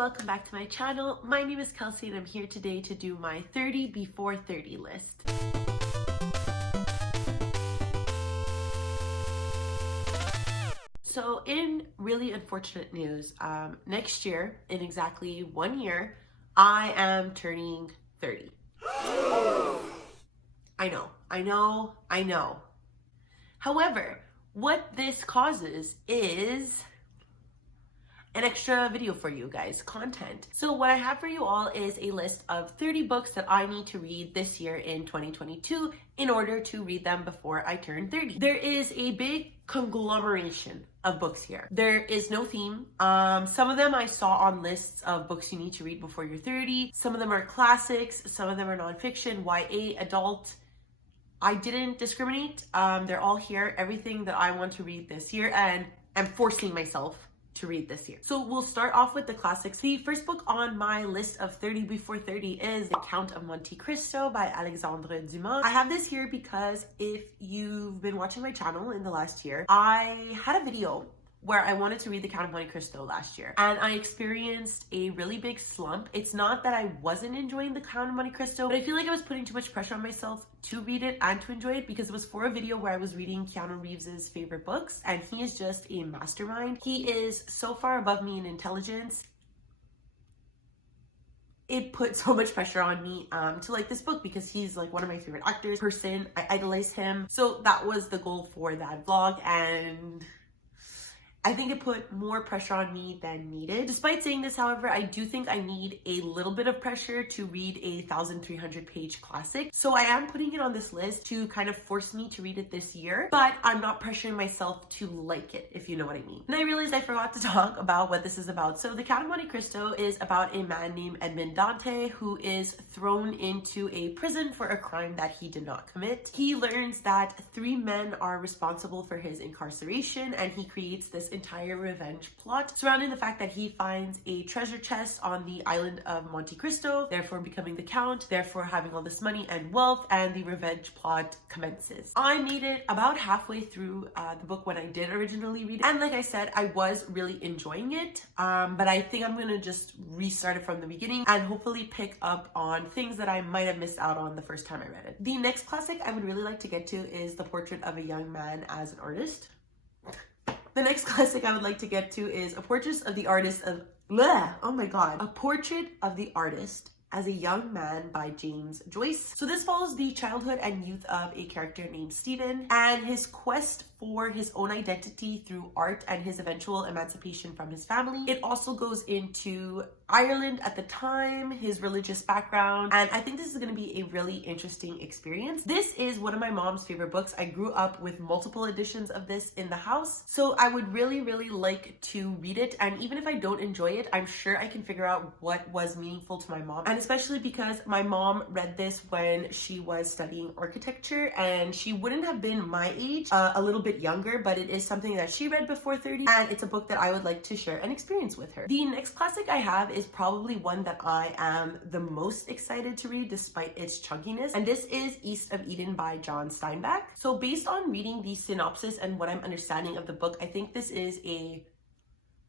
welcome back to my channel. My name is Kelsey and I'm here today to do my 30 before 30 list. So in really unfortunate news, next year, in exactly 1 year, I am turning 30. I know. However, what this causes is an extra video for you guys, content. So what I have for you all is a list of 30 books that I need to read this year in 2022 in order to read them before I turn 30. There is a big conglomeration of books here. There is no theme. Some of them I saw on lists of books you need to read before you're 30. Some of them are classics, some of them are nonfiction, YA, adult. I didn't discriminate. They're all here, everything that I want to read this year, and I'm forcing myself to read this year. So we'll start off with the classics. The first book on my list of 30 before 30 is The Count of Monte Cristo by Alexandre Zuma. I have this here because if you've been watching my channel in the last year, I had a video where I wanted to read The Count of Monte Cristo last year, and I experienced a really big slump. It's not that I wasn't enjoying The Count of Monte Cristo, but I feel like I was putting too much pressure on myself to read it and to enjoy it because it was for a video where I was reading Keanu Reeves's favorite books, and he is just a mastermind. He is so far above me in intelligence. It put so much pressure on me to like this book because he's like one of my favorite actors, person. I idolize him. So that was the goal for that vlog, and I think it put more pressure on me than needed. Despite saying this, however, I do think I need a little bit of pressure to read a 1,300 page classic. So I am putting it on this list to kind of force me to read it this year, but I'm not pressuring myself to like it, if you know what I mean. And I realized I forgot to talk about what this is about. So The Count of Monte Cristo is about a man named Edmond Dante who is thrown into a prison for a crime that he did not commit. He learns that 3 men are responsible for his incarceration, and he creates this entire revenge plot surrounding the fact that he finds a treasure chest on the island of Monte Cristo, therefore becoming the count, therefore having all this money and wealth, and the revenge plot commences. I made it about halfway through the book when I did originally read it, and like I said, I was really enjoying it, but I think I'm gonna just restart it from the beginning and hopefully pick up on things that I might have missed out on the first time I read it. The next classic I would really like to get to is The Portrait of a Young Man as an Artist. The next classic I would like to get to is A Portrait of the Artist as a Young Man by James Joyce. So this follows the childhood and youth of a character named Stephen and his quest for his own identity through art and his eventual emancipation from his family. It also goes into Ireland at the time, his religious background, and I think this is going to be a really interesting experience. This is one of my mom's favorite books. I grew up with multiple editions of this in the house, so I would really like to read it, and even if I don't enjoy it, I'm sure I can figure out what was meaningful to my mom, and especially because my mom read this when she was studying architecture, and she wouldn't have been my age, a little bit younger, but it is something that she read before 30, and it's a book that I would like to share an experience with her. The next classic I have is probably one that I am the most excited to read despite its chunkiness, and this is East of Eden by John Steinbeck. So based on reading the synopsis and what I'm understanding of the book, I think this is a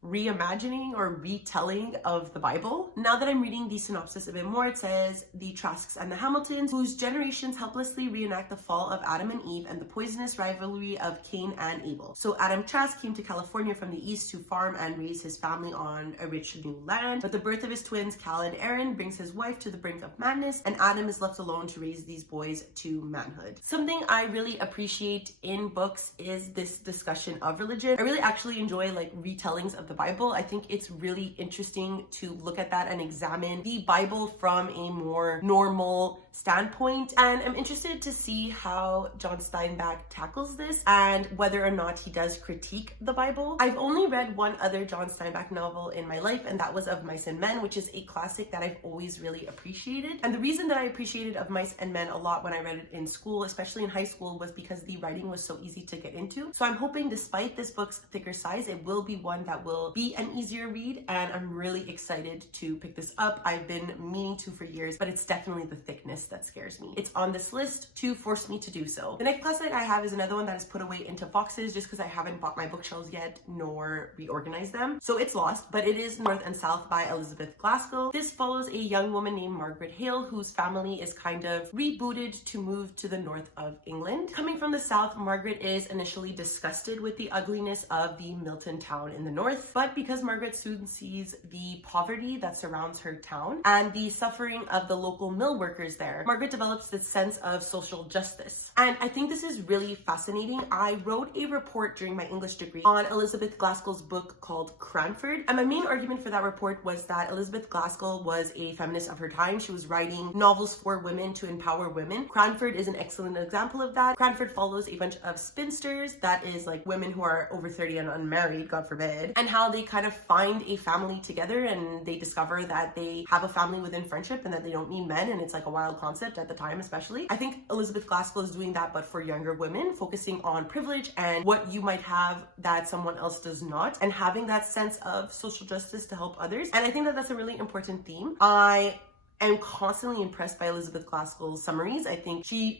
reimagining or retelling of the Bible. Now that I'm reading the synopsis a bit more, it says the Trasks and the Hamiltons, whose generations helplessly reenact the fall of Adam and Eve and the poisonous rivalry of Cain and Abel. So Adam Trask came to California from the east to farm and raise his family on a rich new land, but the birth of his twins Cal and Aaron brings his wife to the brink of madness, and Adam is left alone to raise these boys to manhood. Something I really appreciate in books is this discussion of religion. I really actually enjoy like retellings of the Bible. I think it's really interesting to look at that and examine the Bible from a more normal standpoint, and I'm interested to see how John Steinbeck tackles this and whether or not he does critique the Bible. I've only read one other John Steinbeck novel in my life, and that was Of Mice and Men, which is a classic that I've always really appreciated. And the reason that I appreciated Of Mice and Men a lot when I read it in school, especially in high school, was because the writing was so easy to get into. So I'm hoping despite this book's thicker size, it will be one that will will be an easier read, and I'm really excited to pick this up. I've been meaning to for years, but it's definitely the thickness that scares me. It's on this list to force me to do so. The next classic I have is another one that is put away into boxes just because I haven't bought my bookshelves yet nor reorganized them. So it's lost, but it is North and South by Elizabeth Gaskell. This follows a young woman named Margaret Hale whose family is kind of rebooted to move to the north of England. Coming from the south, Margaret is initially disgusted with the ugliness of the Milton town in the north, but because Margaret soon sees the poverty that surrounds her town and the suffering of the local mill workers there, Margaret develops this sense of social justice. And I think this is really fascinating. I wrote a report during my English degree on Elizabeth Gaskell's book called Cranford, and my main argument for that report was that Elizabeth Gaskell was a feminist of her time. She was writing novels for women to empower women. Cranford is an excellent example of that. Cranford follows a bunch of spinsters, that is like women who are over 30 and unmarried, God forbid, and how they kind of find a family together and they discover that they have a family within friendship and that they don't need men, and it's like a wild concept at the time especially. I think Elizabeth Gaskell is doing that but for younger women, focusing on privilege and what you might have that someone else does not, and having that sense of social justice to help others. And I think that that's a really important theme. I am constantly impressed by Elizabeth Gaskell's summaries. I think she's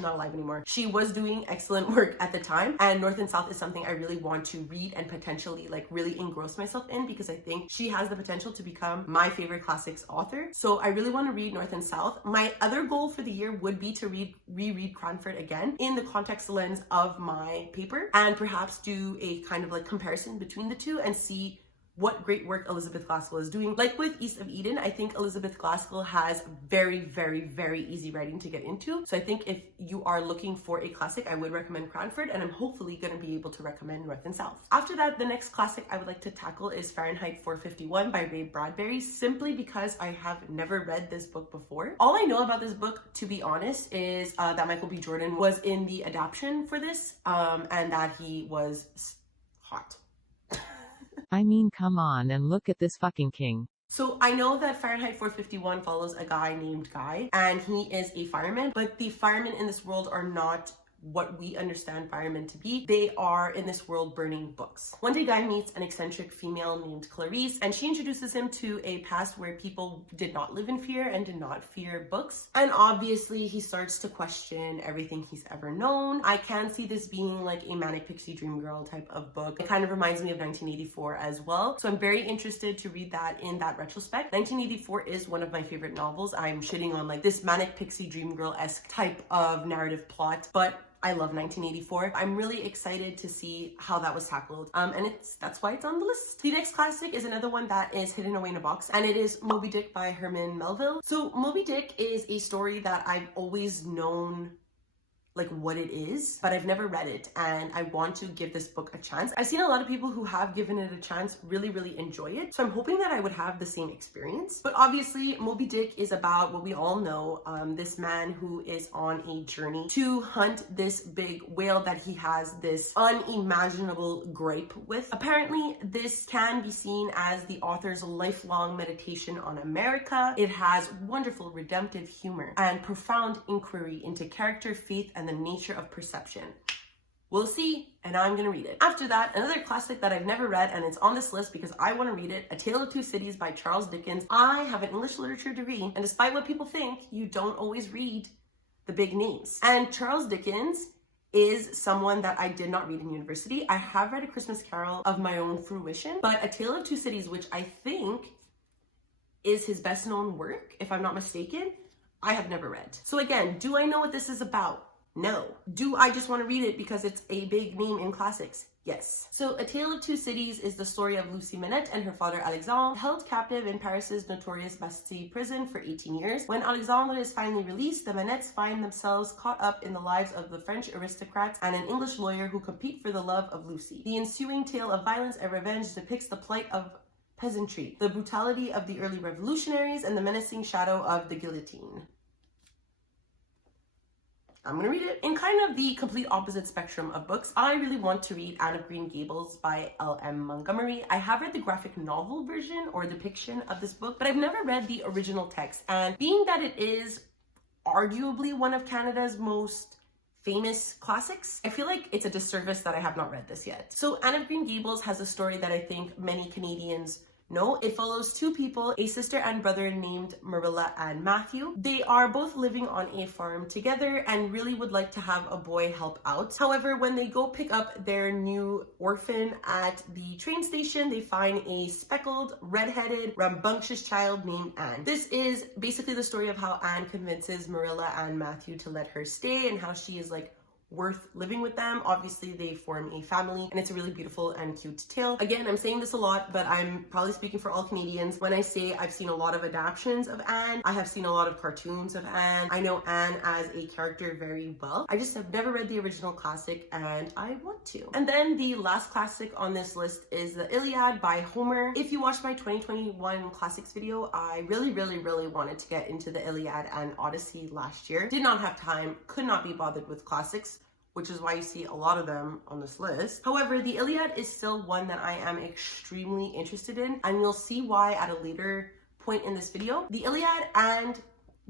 not alive anymore. She was doing excellent work at the time, and North and South is something I really want to read and potentially like really engross myself in, because I think she has the potential to become my favorite classics author. So I really want to read North and South. My other goal for the year would be to reread Cranford again in the context lens of my paper, and perhaps do a kind of like comparison between the two and see what great work Elizabeth Gaskell is doing. Like with East of Eden, I think Elizabeth Gaskell has very, very, very easy writing to get into. So I think if you are looking for a classic, I would recommend Cranford, and I'm hopefully going to be able to recommend North and South. After that, the next classic I would like to tackle is Fahrenheit 451 by Ray Bradbury, simply because I have never read this book before. All I know about this book, to be honest, is that Michael B. Jordan was in the adaptation for this, and that he was hot. I mean, come on and look at this fucking king. So I know that Fahrenheit 451 follows a guy named Guy, and he is a fireman, but the firemen in this world are not what we understand firemen to be. They are in this world burning books. One day Guy meets an eccentric female named Clarice, and she introduces him to a past where people did not live in fear and did not fear books. And obviously he starts to question everything he's ever known. I can see this being like a Manic Pixie Dream Girl type of book. It kind of reminds me of 1984 as well. So I'm very interested to read that in that retrospect. 1984 is one of my favorite novels. I'm shitting on like this Manic Pixie Dream Girl-esque type of narrative plot, but I love 1984. I'm really excited to see how that was tackled, and that's why it's on the list. The next classic is another one that is hidden away in a box, and it is Moby Dick by Herman Melville. So Moby Dick is a story that I've always known like what it is, but I've never read it, and I want to give this book a chance. I've seen a lot of people who have given it a chance really enjoy it, so I'm hoping that I would have the same experience. But obviously Moby Dick is about what we all know, this man who is on a journey to hunt this big whale that he has this unimaginable gripe with. Apparently this can be seen as the author's lifelong meditation on America. It has wonderful redemptive humor and profound inquiry into character, faith, and the nature of perception. We'll see, and I'm gonna read it. After that, another classic that I've never read, and it's on this list because I want to read it, A Tale of Two Cities by Charles Dickens. I have an English literature degree, and despite what people think, you don't always read the big names. And Charles Dickens is someone that I did not read in university. I have read A Christmas Carol of my own fruition, but A Tale of Two Cities, which I think is his best known work, if I'm not mistaken, I have never read. So again, do I know what this is about? No. Do I just want to read it because it's a big name in classics? Yes. So A Tale of Two Cities is the story of Lucy Manette and her father Alexandre, held captive in Paris's notorious Bastille prison for 18 years. When Alexandre is finally released, the Manettes find themselves caught up in the lives of the French aristocrats and an English lawyer who compete for the love of Lucy. The ensuing tale of violence and revenge depicts the plight of peasantry, the brutality of the early revolutionaries, and the menacing shadow of the guillotine. I'm gonna read it. In kind of the complete opposite spectrum of books, I really want to read Anne of Green Gables by L.M. Montgomery. I have read the graphic novel version or depiction of this book, but I've never read the original text. And being that it is arguably one of Canada's most famous classics. I feel like it's a disservice that I have not read this yet. So Anne of Green Gables has a story that I think many Canadians know. It follows two people, a sister and brother named Marilla and Matthew. They are both living on a farm together and really would like to have a boy help out. However, when they go pick up their new orphan at the train station, they find a speckled, redheaded, rambunctious child named Anne. This is basically the story of how Anne convinces Marilla and Matthew to let her stay and how she is like worth living with them. Obviously, they form a family and it's a really beautiful and cute tale. Again, I'm saying this a lot, but I'm probably speaking for all Canadians when I say I've seen a lot of adaptations of Anne. I have seen a lot of cartoons of Anne. I know Anne as a character very well. I just have never read the original classic and I want to. And then the last classic on this list is the Iliad by Homer. If you watched my 2021 classics video, I really wanted to get into the Iliad and Odyssey last year. Did not have time, could not be bothered with classics, which is why you see a lot of them on this list. However, the Iliad is still one that I am extremely interested in, and you'll see why at a later point in this video. The Iliad and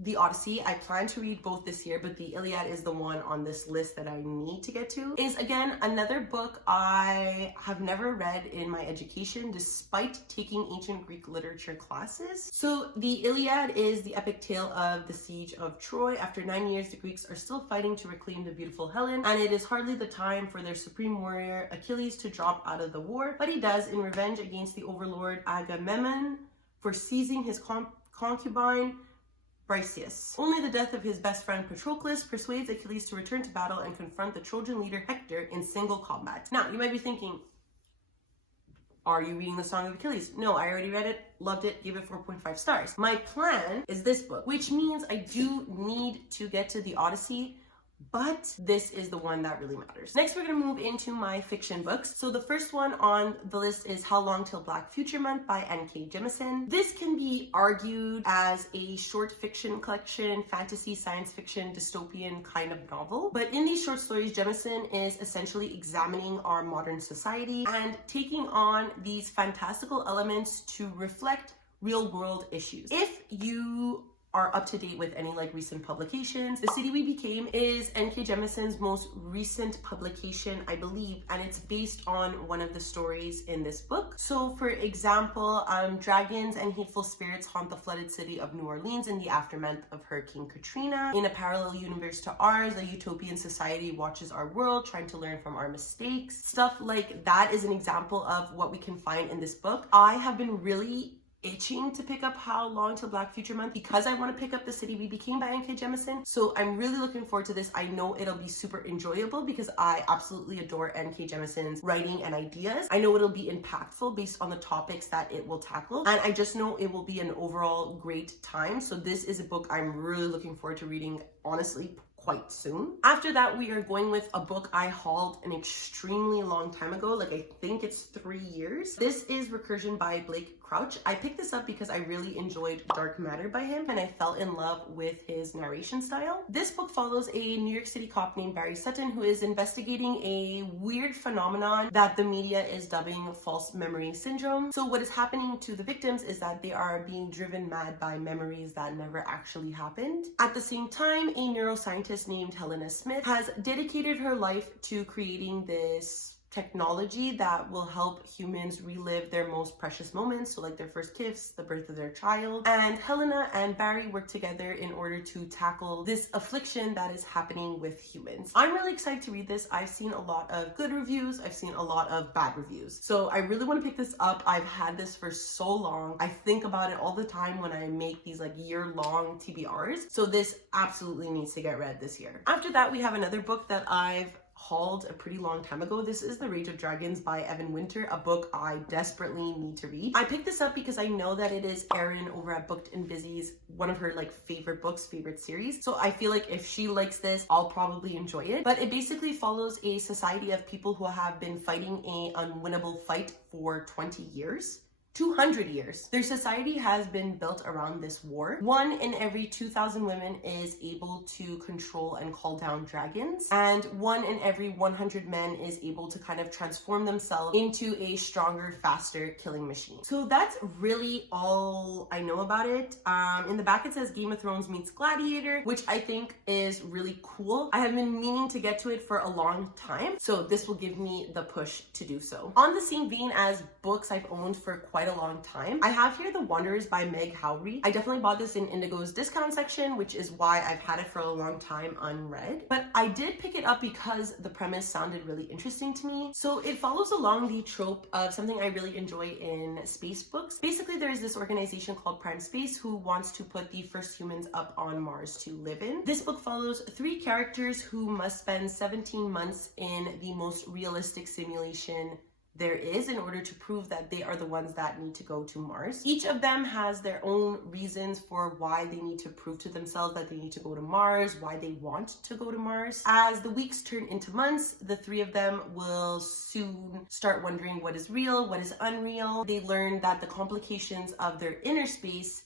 the Odyssey, I plan to read both this year, but the Iliad is the one on this list that I need to get to. Is again another book I have never read in my education despite taking ancient Greek literature classes. So the Iliad is the epic tale of the siege of Troy. After 9 years, the Greeks are still fighting to reclaim the beautiful Helen, and it is hardly the time for their supreme warrior Achilles to drop out of the war, but he does in revenge against the overlord Agamemnon for seizing his concubine Briseis. Only the death of his best friend Patroclus persuades Achilles to return to battle and confront the Trojan leader Hector in single combat. Now, you might be thinking, are you reading the Song of Achilles? No, I already read it, loved it, gave it 4.5 stars. My plan is this book, which means I do need to get to the Odyssey, but this is the one that really matters. Next, we're gonna move into my fiction books. So the first one on the list is How Long Till Black Future Month by N.K. Jemisin. This can be argued as a short fiction collection, fantasy, science fiction, dystopian kind of novel. But in these short stories, Jemisin is essentially examining our modern society and taking on these fantastical elements to reflect real world issues. If you are up to date with any like recent publications, The City We Became is N.K. Jemisin's most recent publication, I believe, and it's based on one of the stories in this book. So for example, dragons and hateful spirits haunt the flooded city of New Orleans in the aftermath of Hurricane Katrina. In a parallel universe to ours, a utopian society watches our world, trying to learn from our mistakes. Stuff like that is an example of what we can find in this book. I have been really itching to pick up How Long Till Black Future Month because I want to pick up The City We Became by N.K. Jemisin. So I'm really looking forward to this. I know it'll be super enjoyable because I absolutely adore N.K. Jemisin's writing and ideas. I know it'll be impactful based on the topics that it will tackle, and I just know it will be an overall great time. So this is a book I'm really looking forward to reading, honestly, quite soon. After that, we are going with a book I hauled an extremely long time ago, like I think it's 3 years. This is Recursion by Blake Crouch. I picked this up because I really enjoyed Dark Matter by him and I fell in love with his narration style. This book follows a New York City cop named Barry Sutton who is investigating a weird phenomenon that the media is dubbing false memory syndrome. So what is happening to the victims is that they are being driven mad by memories that never actually happened. At the same time, a neuroscientist named Helena Smith has dedicated her life to creating this technology that will help humans relive their most precious moments, so like their first kiss, the birth of their child. And Helena and Barry work together in order to tackle this affliction that is happening with humans. I'm really excited to read this. I've seen a lot of good reviews, I've seen a lot of bad reviews, so I really want to pick this up. I've had this for so long. I think about it all the time when I make these like year-long TBRs, so this absolutely needs to get read this year. After that, we have another book that I've hauled a pretty long time ago. This is The Rage of Dragons by Evan Winter, a book I desperately need to read. I picked this up because I know that it is Erin over at Booked and Busy's one of her like favorite books, favorite series. So I feel like if she likes this, I'll probably enjoy it. But it basically follows a society of people who have been fighting a unwinnable fight for 20 years 200 years. Their society has been built around this war. 1 in every 2,000 women is able to control and call down dragons, and 1 in every 100 men is able to kind of transform themselves into a stronger, faster killing machine. So that's really all I know about it. In the back it says Game of Thrones meets Gladiator, which I think is really cool. I have been meaning to get to it for a long time, so this will give me the push to do so. On the same vein as books I've owned for quite a long time, I have here The Wanderers by Meg Howery. I definitely bought this in Indigo's discount section, which is why I've had it for a long time unread. But I did pick it up because the premise sounded really interesting to me. So it follows along the trope of something I really enjoy in space books. Basically, there is this organization called Prime Space who wants to put the first humans up on Mars to live in. This book follows 3 characters who must spend 17 months in the most realistic simulation there is in order to prove that they are the ones that need to go to Mars. Each of them has their own reasons for why they need to prove to themselves that they need to go to Mars, why they want to go to Mars. As the weeks turn into months, the 3 of them will soon start wondering what is real, what is unreal. They learn that the complications of their inner space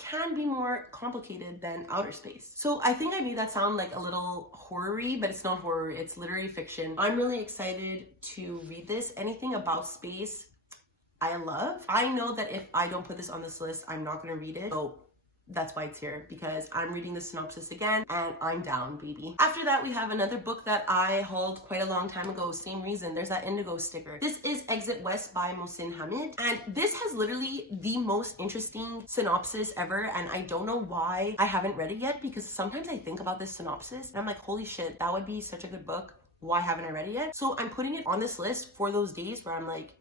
can be more complicated than outer space. So I think I made that sound like a little horror-y, but it's not horror, it's literary fiction. I'm really excited to read this. Anything about space, I love. I know that if I don't put this on this list, I'm not gonna read it. So that's why it's here, because I'm reading the synopsis again and I'm down, baby. After that, we have another book that I hauled quite a long time ago. Same reason, there's that Indigo sticker. This is Exit West by Mussin Hamid, and this has literally the most interesting synopsis ever, and I don't know why I haven't read it yet, because sometimes I think about this synopsis and I'm like, holy shit, that would be such a good book. Why haven't I read it yet? So I'm putting it on this list for those days where I'm like,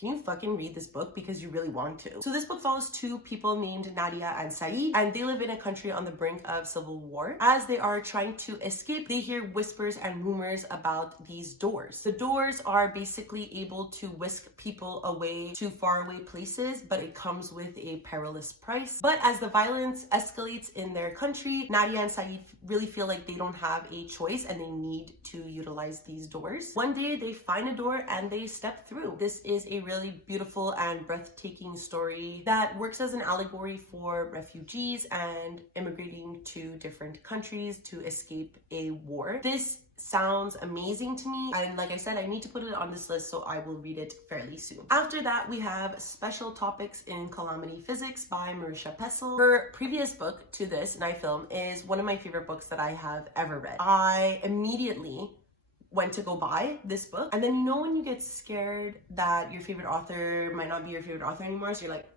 can you fucking read this book because you really want to? So this book follows 2 people named Nadia and Saeed, and they live in a country on the brink of civil war. As they are trying to escape, they hear whispers and rumors about these doors. The doors are basically able to whisk people away to faraway places, but it comes with a perilous price. But as the violence escalates in their country, Nadia and Saeed really feel like they don't have a choice and they need to utilize these doors. One day they find a door and they step through. This is a really beautiful and breathtaking story that works as an allegory for refugees and immigrating to different countries to escape a war. This sounds amazing to me, and like I said, I need to put it on this list, so I will read it fairly soon. After that, we have Special Topics in Calamity Physics by Marisha Pessl. Her previous book to this, Night Film, is one of my favorite books that I have ever read. I immediately went to go buy this book, and then you know when you get scared that your favorite author might not be your favorite author anymore, so you're like,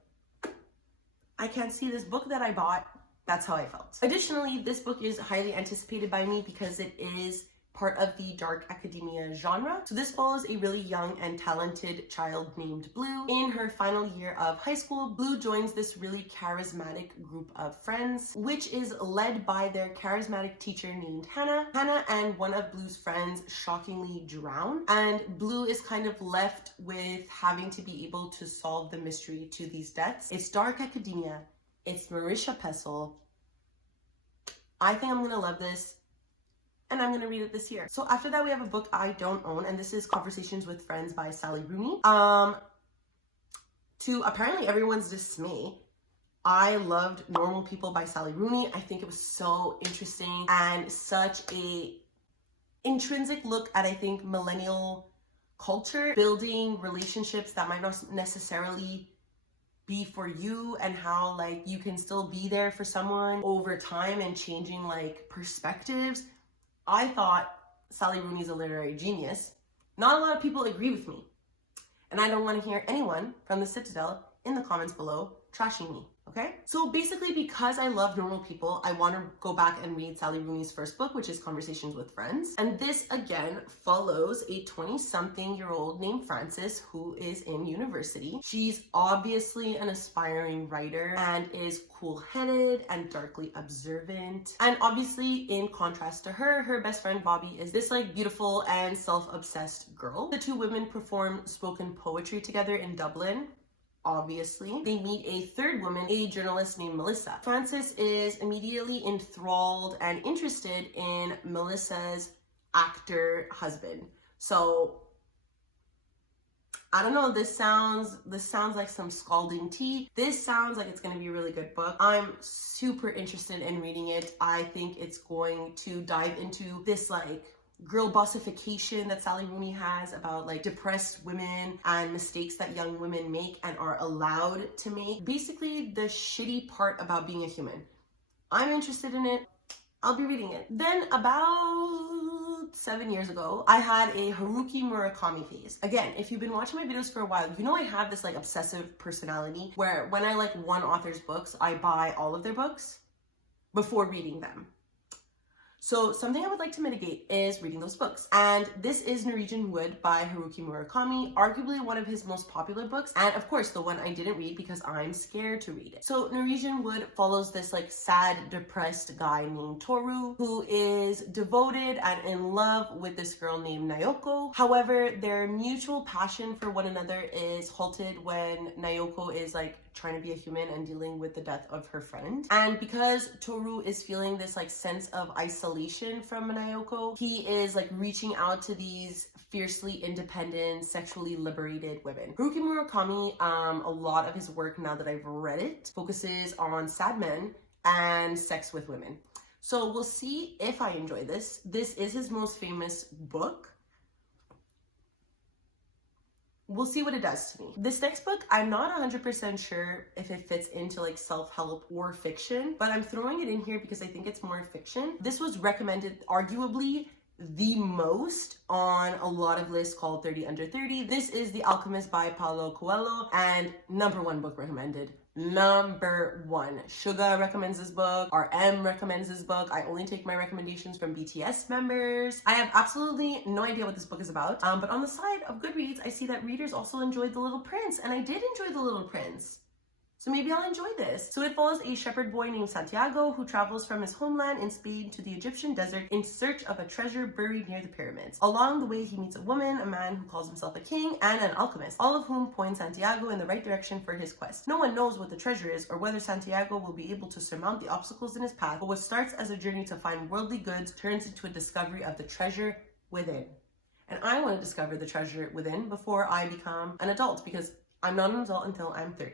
I can't see this book that I bought. That's how I felt. Additionally, this book is highly anticipated by me because it is part of the dark academia genre. So this follows a really young and talented child named Blue. In her final year of high school, Blue joins this really charismatic group of friends, which is led by their charismatic teacher named Hannah. Hannah and one of Blue's friends shockingly drown, and Blue is kind of left with having to be able to solve the mystery to these deaths. It's dark academia. It's Marisha Pessl. I think I'm gonna love this, and I'm gonna read it this year. So after that, we have a book I don't own, and this is Conversations with Friends by Sally Rooney. To apparently everyone's dismay, I loved Normal People by Sally Rooney. I think it was so interesting and such a intrinsic look at, I think, millennial culture, building relationships that might not necessarily be for you, and how like you can still be there for someone over time and changing like perspectives. I thought Sally Rooney's a literary genius. Not a lot of people agree with me, and I don't want to hear anyone from the Citadel in the comments below trashing me, okay? So basically, because I love Normal People, I want to go back and read Sally Rooney's first book, which is Conversations with Friends. And this, again, follows a 20-something-year-old named Frances who is in university. She's obviously an aspiring writer and is cool-headed and darkly observant. And obviously, in contrast to her, her best friend Bobby is this like beautiful and self-obsessed girl. The 2 women perform spoken poetry together in Dublin. Obviously, they meet a 3rd woman, a journalist named Melissa. Frances is immediately enthralled and interested in Melissa's actor husband. So I don't know, this sounds like some scalding tea. This sounds like it's going to be a really good book. I'm super interested in reading it. I think it's going to dive into this like girl bossification that Sally Rooney has about like depressed women and mistakes that young women make and are allowed to make. Basically the shitty part about being a human. I'm interested in it. I'll be reading it. Then about 7 years ago, I had a Haruki Murakami phase. Again, if you've been watching my videos for a while, you know I have this like obsessive personality where when I like one author's books, I buy all of their books before reading them. So something I would like to mitigate is reading those books. And this is Norwegian Wood by Haruki Murakami, arguably one of his most popular books. And of course, the one I didn't read because I'm scared to read it. So Norwegian Wood follows this like sad, depressed guy named Toru who is devoted and in love with this girl named Nayoko. However, their mutual passion for one another is halted when Nayoko is like trying to be a human and dealing with the death of her friend. And because Toru is feeling this like sense of isolation from Nayoko, he is like reaching out to these fiercely independent, sexually liberated women. Ruki Murakami, a lot of his work, now that I've read it, focuses on sad men and sex with women. So we'll see if I enjoy this. This is his most famous book. We'll see what it does to me. This next book, I'm not 100% sure if it fits into like self-help or fiction, but I'm throwing it in here because I think it's more fiction. This was recommended arguably the most on a lot of lists called 30 Under 30. This is The Alchemist by Paulo Coelho and #1 book recommended. #1. Suga recommends this book. RM recommends this book. I only take my recommendations from BTS members. I have absolutely no idea what this book is about. But on the side of Goodreads, I see that readers also enjoyed The Little Prince, and I did enjoy The Little Prince. So maybe I'll enjoy this. So it follows a shepherd boy named Santiago who travels from his homeland in Spain to the Egyptian desert in search of a treasure buried near the pyramids. Along the way, he meets a woman, a man who calls himself a king, and an alchemist, all of whom point Santiago in the right direction for his quest. No one knows what the treasure is or whether Santiago will be able to surmount the obstacles in his path, but what starts as a journey to find worldly goods turns into a discovery of the treasure within. And I want to discover the treasure within before I become an adult, because I'm not an adult until I'm 30.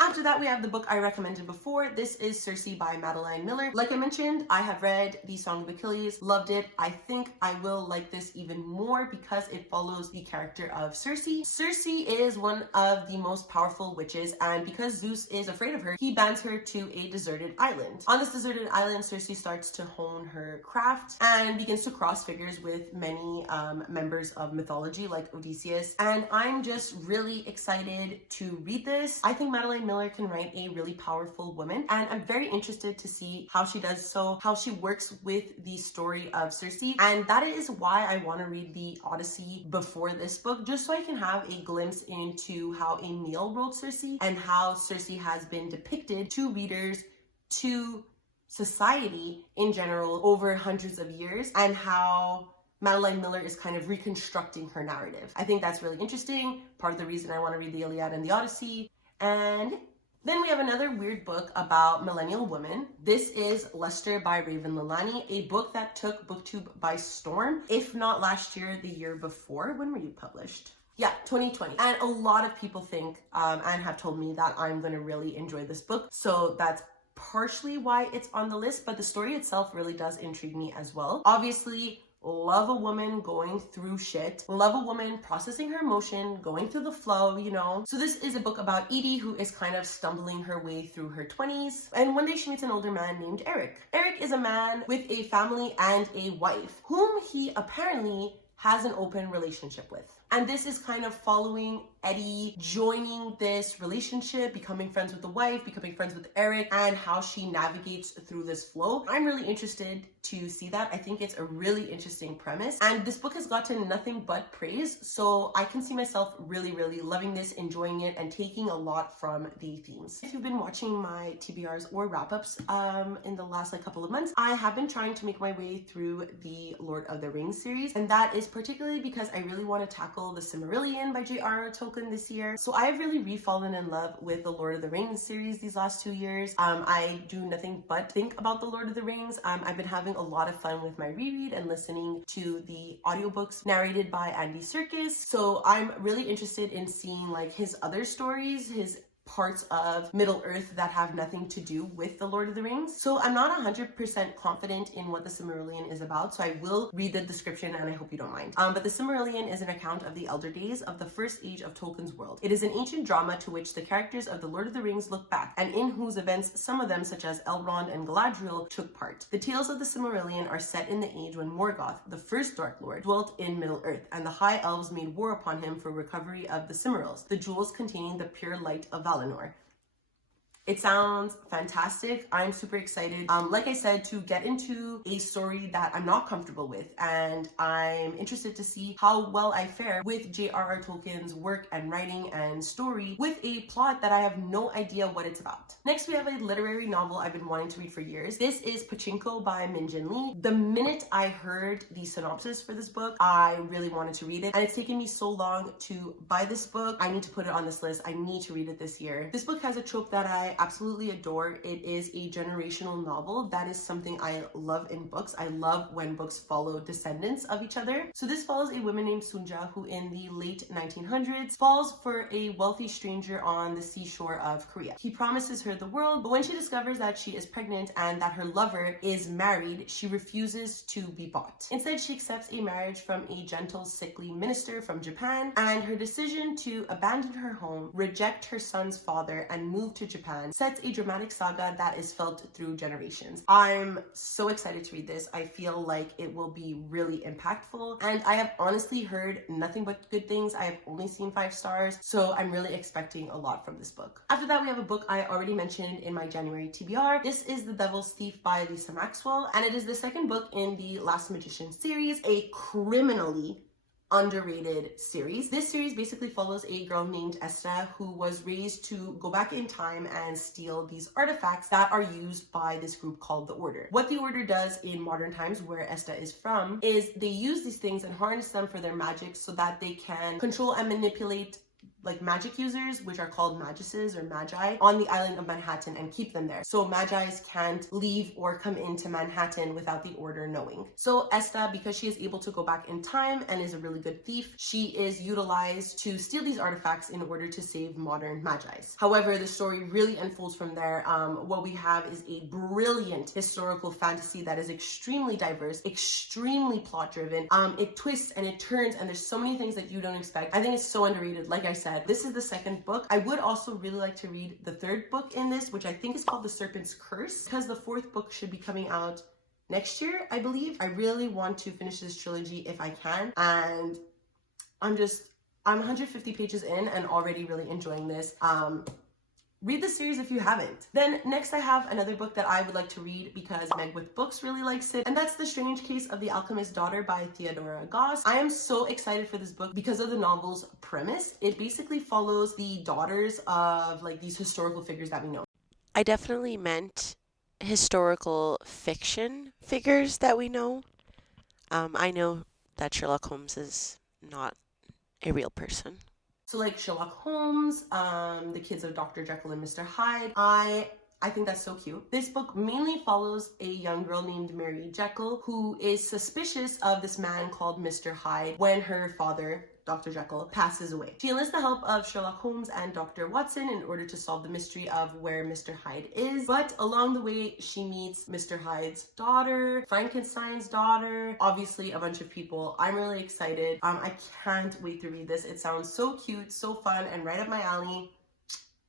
After that, we have the book I recommended before. This is Circe by Madeline Miller. Like I mentioned, I have read The Song of Achilles, loved it. I think I will like this even more because it follows the character of Circe. Circe is one of the most powerful witches, and because Zeus is afraid of her, he bans her to a deserted island. On this deserted island, Circe starts to hone her craft and begins to cross figures with many members of mythology like Odysseus. And I'm just really excited to read this. I think Madeline Miller can write a really powerful woman, and I'm very interested to see how she does so, how she works with the story of Circe. And that is why I want to read the Odyssey before this book, just so I can have a glimpse into how Emile wrote Circe and how Circe has been depicted to readers, to society in general over hundreds of years, and how Madeline Miller is kind of reconstructing her narrative. I think that's really interesting. Part of the reason I want to read the Iliad and the Odyssey. And then we have another weird book about millennial women. This is Lester by Raven Lalani, a book that took BookTube by storm, if not last year, the year before. When were you published? Yeah, 2020. And a lot of people think and have told me that I'm going to really enjoy this book. So that's partially why it's on the list, but the story itself really does intrigue me as well. Obviously, love a woman going through shit, love a woman processing her emotion, going through the flow, you know. So this is a book about Edie, who is kind of stumbling her way through her 20s. And one day she meets an older man named Eric. Eric is a man with a family and a wife, whom he apparently has an open relationship with. And this is kind of following Eddie joining this relationship, becoming friends with the wife, becoming friends with Eric, and how she navigates through this flow. I'm really interested to see that. I think it's a really interesting premise. And this book has gotten nothing but praise. So I can see myself really, really loving this, enjoying it, and taking a lot from the themes. If you've been watching my TBRs or wrap-ups in the last couple of months, I have been trying to make my way through the Lord of the Rings series. And that is particularly because I really want to tackle tackle The Silmarillion by J.R.R. Tolkien this year. So I've really re-fallen in love with the Lord of the Rings series these last 2 years. I do nothing but think about the Lord of the Rings. I've been having a lot of fun with my reread and listening to the audiobooks narrated by Andy Serkis. So I'm really interested in seeing like his other stories, his parts of Middle Earth that have nothing to do with the Lord of the Rings. So I'm not 100% confident in what the Silmarillion is about, so I will read the description and I hope you don't mind. But the Silmarillion is an account of the elder days of the first age of Tolkien's world. It is an ancient drama to which the characters of the Lord of the Rings look back, and in whose events some of them, such as Elrond and Galadriel, took part. The tales of the Silmarillion are set in the age when Morgoth, the first Dark Lord, dwelt in Middle Earth, and the High Elves made war upon him for recovery of the Silmarils, the jewels containing the pure light of Valinor. It sounds fantastic. I'm super excited, like I said, to get into a story that I'm not comfortable with, and I'm interested to see how well I fare with J.R.R. Tolkien's work and writing and story with a plot that I have no idea what it's about. Next, we have a literary novel I've been wanting to read for years. This is Pachinko by Min Jin Lee. The minute I heard the synopsis for this book, I really wanted to read it, and it's taken me so long to buy this book. I need to put it on this list. I need to read it this year. This book has a trope that I absolutely adore. It is a generational novel. That is something I love in books. I love when books follow descendants of each other. So this follows a woman named Sunja who in the late 1900s falls for a wealthy stranger on the seashore of Korea. He promises her the world, but when she discovers that she is pregnant and that her lover is married, she refuses to be bought. Instead, she accepts a marriage from a gentle, sickly minister from Japan, and her decision to abandon her home, reject her son's father, and move to Japan sets a dramatic saga that is felt through generations. I'm so excited to read this. I feel like it will be really impactful, and I have honestly heard nothing but good things. I have only seen 5 stars, so I'm really expecting a lot from this book. After that, we have a book I already mentioned in my January TBR. This is The Devil's Thief by Lisa Maxwell, and it is the second book in the Last Magician series, a criminally underrated series. This series basically follows a girl named Esta who was raised to go back in time and steal these artifacts that are used by this group called the Order. What the Order does in modern times, where Esta is from, is they use these things and harness them for their magic so that they can control and manipulate like magic users, which are called maguses or magi, on the island of Manhattan and keep them there. So magis can't leave or come into Manhattan without the Order knowing. So Esta, because she is able to go back in time and is a really good thief, she is utilized to steal these artifacts in order to save modern magis. However, the story really unfolds from there. What we have is a brilliant historical fantasy that is extremely diverse, extremely plot driven. It twists and it turns, and there's so many things that you don't expect. I think it's so underrated. Like I said, this is the second book. I would also really like to read the third book in this, which I think is called The Serpent's Curse, because the fourth book should be coming out next year, I believe. I really want to finish this trilogy if I can, and I'm 150 pages in and already really enjoying this. Read the series if you haven't. Then next I have another book that I would like to read because Meg with Books really likes it, and that's The Strange Case of the Alchemist's Daughter by Theodora Goss. I am so excited for this book because of the novel's premise. It basically follows the daughters of like these historical figures that we know. I definitely meant historical fiction figures that we know. I know that Sherlock Holmes is not a real person. So like Sherlock Holmes, the kids of Dr. Jekyll and Mr. Hyde. I think that's so cute. This book mainly follows a young girl named Mary Jekyll who is suspicious of this man called Mr. Hyde when her father, Dr. Jekyll, passes away. She enlists the help of Sherlock Holmes and Dr. Watson in order to solve the mystery of where Mr. Hyde is. But along the way, she meets Mr. Hyde's daughter, Frankenstein's daughter, obviously a bunch of people. I'm really excited. I can't wait to read this. It sounds so cute, so fun, and right up my alley.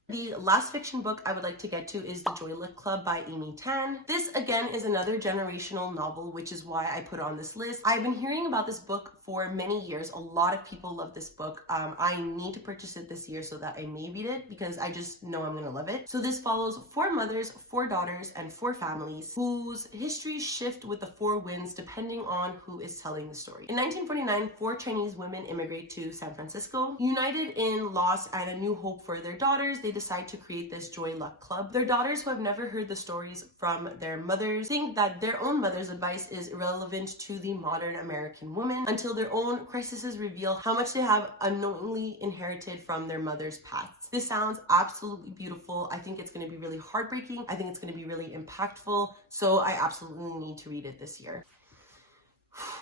The last fiction book I would like to get to is The Joylet Club by Amy Tan. This again is another generational novel, which is why I put it on this list. I've been hearing about this book for many years. A lot of people love this book. I need to purchase it this year so that I may read it because I just know I'm gonna love it. So this follows 4 mothers, 4 daughters, and 4 families whose histories shift with the 4 winds depending on who is telling the story. In 1949, 4 Chinese women immigrate to San Francisco. United in loss and a new hope for their daughters, they decide to create this Joylet Club. Their daughters, who have never heard the stories from their mothers, think that their own mother's advice is irrelevant to the modern American woman until their own crises reveal how much they have unknowingly inherited from their mother's past. This sounds absolutely beautiful. I think it's going to be really heartbreaking. I think it's going to be really impactful. So I absolutely need to read it this year.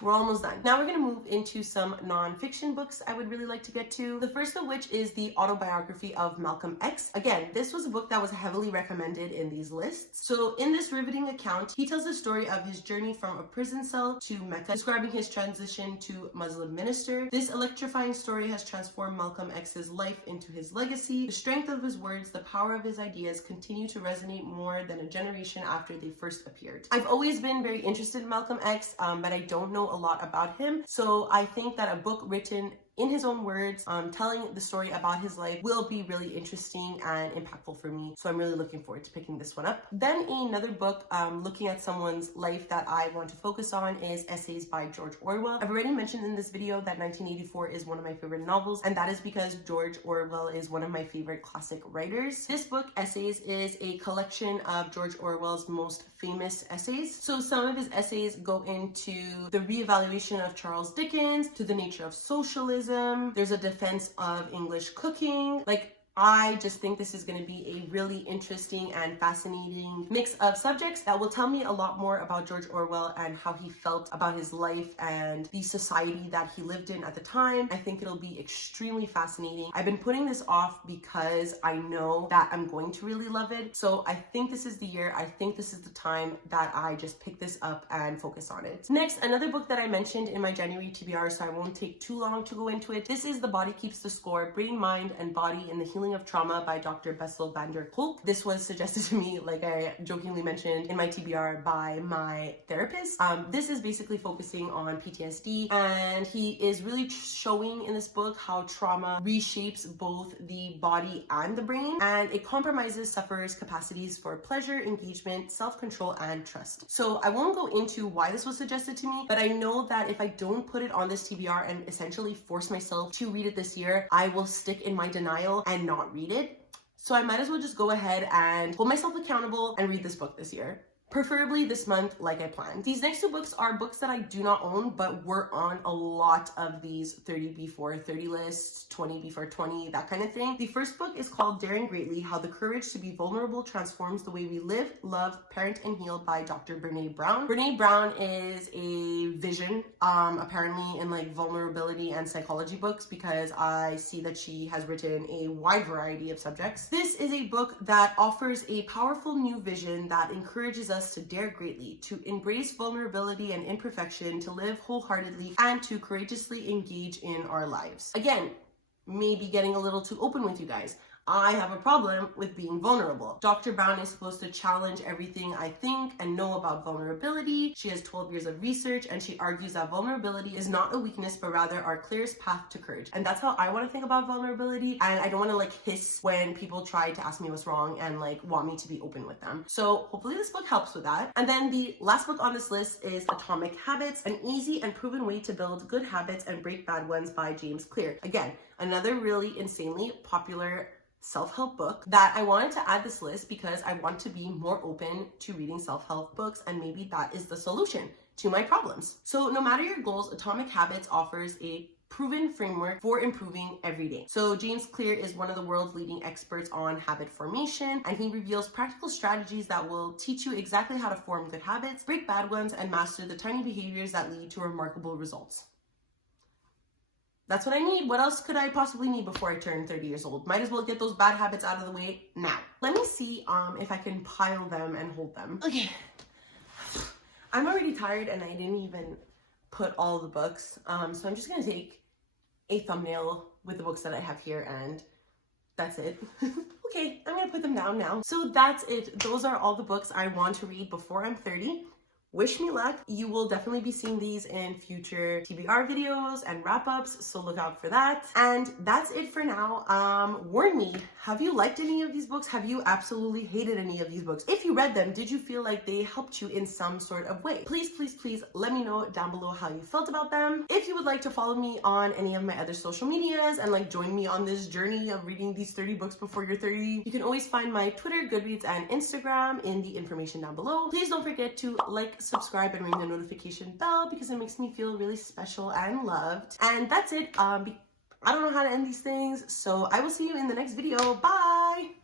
We're almost done. Now we're going to move into some non-fiction books I would really like to get to. The first of which is the Autobiography of Malcolm X. Again, this was a book that was heavily recommended in these lists. So in this riveting account, he tells the story of his journey from a prison cell to Mecca, describing his transition to Muslim minister. This electrifying story has transformed Malcolm X's life into his legacy. The strength of his words, the power of his ideas continue to resonate more than a generation after they first appeared. I've always been very interested in Malcolm X, but I don't know a lot about him, so I think that a book written in his own words, telling the story about his life will be really interesting and impactful for me. So I'm really looking forward to picking this one up. Then another book looking at someone's life that I want to focus on is Essays by George Orwell. I've already mentioned in this video that 1984 is one of my favorite novels, and that is because George Orwell is one of my favorite classic writers. This book, Essays, is a collection of George Orwell's most famous essays. So some of his essays go into the reevaluation of Charles Dickens, to the nature of socialism. There's a defense of English cooking. I just think this is going to be a really interesting and fascinating mix of subjects that will tell me a lot more about George Orwell and how he felt about his life and the society that he lived in at the time. I think it'll be extremely fascinating. I've been putting this off because I know that I'm going to really love it. So I think this is the year. I think this is the time that I just pick this up and focus on it. Next, another book that I mentioned in my January TBR, so I won't take too long to go into it. This is The Body Keeps the Score, Brain, Mind, and Body in the Healing of Trauma by Dr. Pessl van der Kolk. This was suggested to me, like I jokingly mentioned in my TBR, by my therapist. This is basically focusing on PTSD, and he is really showing in this book how trauma reshapes both the body and the brain, and it compromises sufferers' capacities for pleasure, engagement, self-control, and trust. So I won't go into why this was suggested to me, but I know that if I don't put it on this TBR and essentially force myself to read it this year, I will stick in my denial and not read it. So I might as well just go ahead and hold myself accountable and read this book this year. Preferably this month, like I planned. These next two books are books that I do not own, but were on a lot of these 30 before 30 lists, 20 before 20, that kind of thing. The first book is called Daring Greatly: How the Courage to be Vulnerable Transforms the Way We Live, Love, Parent, and Heal by Dr. Brene Brown. Brene Brown is a vision, apparently in vulnerability and psychology books, because I see that she has written a wide variety of subjects. This is a book that offers a powerful new vision that encourages us to dare greatly, to embrace vulnerability and imperfection, to live wholeheartedly, and to courageously engage in our lives. Again, maybe getting a little too open with you guys. I have a problem with being vulnerable. Dr. Brown is supposed to challenge everything I think and know about vulnerability. She has 12 years of research, and she argues that vulnerability is not a weakness, but rather our clearest path to courage. And that's how I want to think about vulnerability. And I don't want to hiss when people try to ask me what's wrong and want me to be open with them. So hopefully this book helps with that. And then the last book on this list is Atomic Habits, an easy and proven way to build good habits and break bad ones by James Clear. Again, another really insanely popular self-help book that I wanted to add this list because I want to be more open to reading self-help books, and maybe that is the solution to my problems. So no matter your goals, Atomic Habits offers a proven framework for improving every day. So James Clear is one of the world's leading experts on habit formation, and he reveals practical strategies that will teach you exactly how to form good habits, break bad ones, and master the tiny behaviors that lead to remarkable results. That's what I need. What else could I possibly need before I turn 30 years old? Might as well get those bad habits out of the way now. Let me see if I can pile them and hold them. Okay. I'm already tired and I didn't even put all the books. So I'm just going to take a thumbnail with the books that I have here, and that's it. Okay, I'm going to put them down now. So that's it. Those are all the books I want to read before I'm 30. Wish me luck. You will definitely be seeing these in future TBR videos and wrap-ups, so look out for that. And that's it for now. Warn me, have you liked any of these books? Have you absolutely hated any of these books? If you read them, did you feel like they helped you in some sort of way? Please, please, please let me know down below how you felt about them. If you would like to follow me on any of my other social medias and like join me on this journey of reading these 30 books before you're 30, you can always find my Twitter, Goodreads, and Instagram in the information down below. Please don't forget to like, subscribe, and ring the notification bell because it makes me feel really special and loved. And that's it. I don't know how to end these things, so I will see you in the next video. Bye!